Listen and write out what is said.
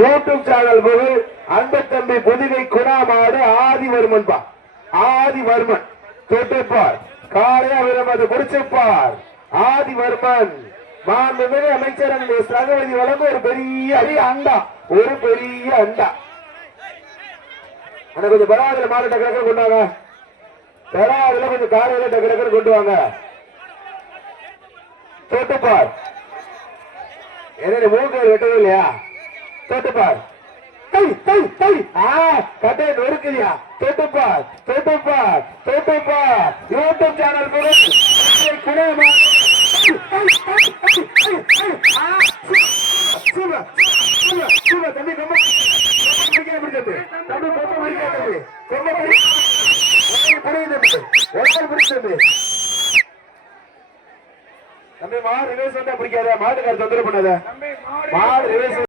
YouTube channel புகழ் அன்பு தம்பி புதுகை குணாமாடு ஆதிவர்மன் பா. ஆதிவர்மன் தொட்டுப்பார் காளையா விரமது முடிச்சுப்பார். ஆதிவர்மன் மாண்புமிகு அமைச்சர் சகவதி வழங்கும் ஒரு பெரிய அண்டா. ஒரு பெரிய அண்டா. ஆனா கொஞ்சம் பரவாயில்ல, மாடு டக்கு கொண்டு வாங்க. பரவாயில்ல, கொஞ்சம் காலையில டக்கு கொண்டு வாங்க. தொட்டுப்பார் என்ன மூக்கு வெட்டவே இல்லையா? தொட்டுப்பார் கட்டையை நொறுக்குதியா? தொட்டுப்பார் தொட்டுப்பார் தொட்டுப்பார் யூடியூப் சேனல் குணமா தம்பி மாடு ரிவேஸ் வந்தா பிடிக்காத. மாட்டுக்கார தொந்தரவு பண்ணாத. மாடு ரிவேஸ்